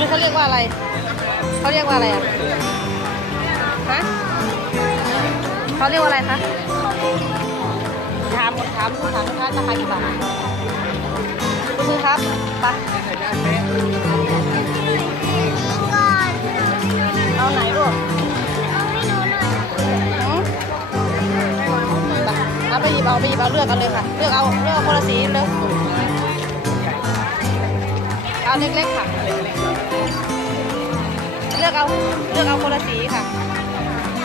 นี่เขาเรียกว่าอะไร เขาเรียกว่าอะไรอะ ฮะเขาเรียกว่าอะไรคะ ถามถามถามลูกค้าราคากี่บาทคุณซื้อครับไปเอาไหนลูกเอาไปหยิบเอาไปหยิบเอาเลือกกันเลยค่ะ เลือกเอาเลือกเอาคนละสีเลย เอาเล็กๆค่ะ เลือกเอาเลือกเอาคนละสีค่ะ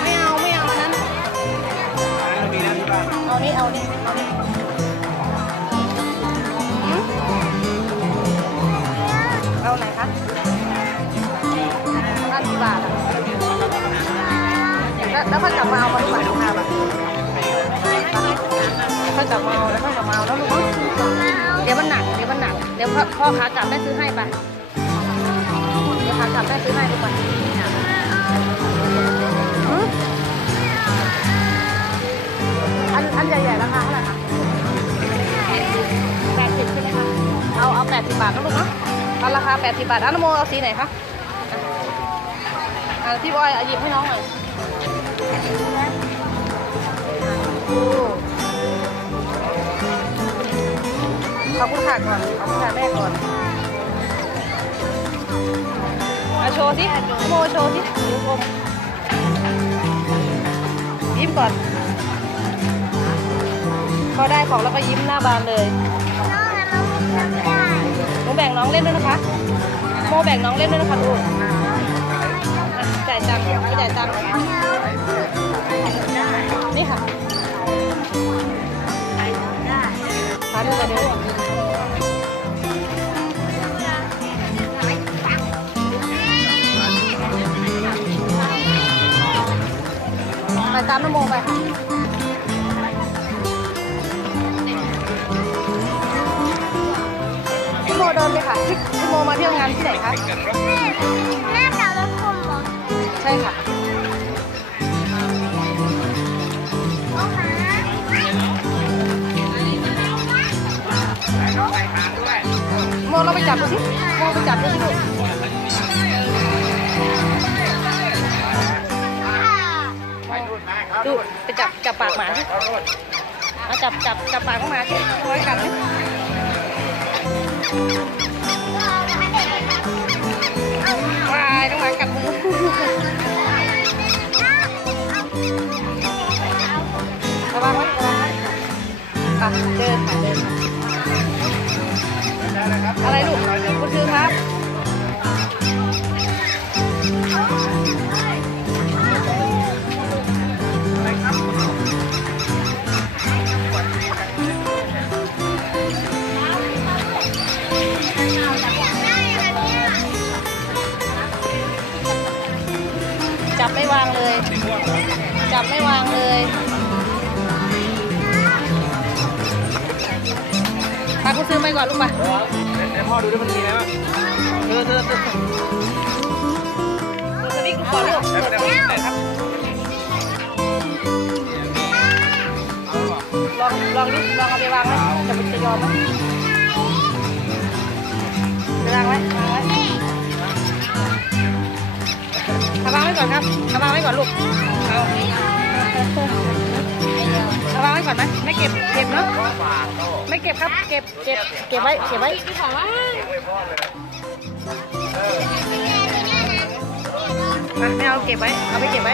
ไม่เอาไม่เอาอันนั้นเอานี่เอานี่เอานี่เอาไหนคะห้าสิบบาทอะแล้วค่อยกลับมาเอามาดีกว่าสิบห้าบาทค่อยกลับมาเอาแล้วค่อยกลับมาเอาแล้วลูกเดี๋ยวมันหนักเดี๋ยวมันหนักเดี๋ยวพ่อขากลับได้ซื้อให้ปะเดี๋ยวขากลับได้ซื้อให้ดีกว่าหืาทนะลูกนะเอาราคาแปดสิบาทอันนโมเอาสีไหนคะอะพี่บอยหยิบให้น้องหน่อยขอบคุณค่ะก่อนขอบคุณค่ะแม่ก่อนเอาโชว์สิโมโชว์สินิ้วกลมยิ้มก่อนพอได้ของแล้วก็ยิ้มหน้าบานเลย องเล่นด้วยนะคะโมแบ่งน้องเล่นด้วยนะคะลูกจ่ายตังค์ไปจ่ายตังค์นี่ค่ะพันหนึ่งเดียวไปตามน้ำโมไปค่ะ พี่โมเดินเลยค่ะพี่พี่โมมาเที่ยวงานที่ไหนคะใช่ค่ะโมเราไปจับดูสิโมไปจับดูสิลูกดูไปจับจับปากหมาสิเอาจับจับจับปากของหมาสิเอาไว้กันสิ นค่ะเดินค่ะอะไรลูกคุณคือครับจับไม่วางเลย จับไม่วางเลย พาคุณซื้อไปก่อนลูกไปให้พ่อดูด้วยมันมีอะไรบ้างเธอเธอเธอคุณสวิกดูก่อนลูกแล้วแต่ไหนครับลองลองดิลองเอาไปวางไหมจะมันจะยอมไหมไปวางไว้วางไว้เอาวางไว้ก่อนครับเอาวางไว้ก่อนลูกเอาเอาวาง ไว้ก่อนไหมไม่เก็บเก็บเนาะไม่เก็บครับ เก็บเก็บเก็บไว้เก็บไว้อะไม่เอาเก็บไว้เอาไปเก็บไว้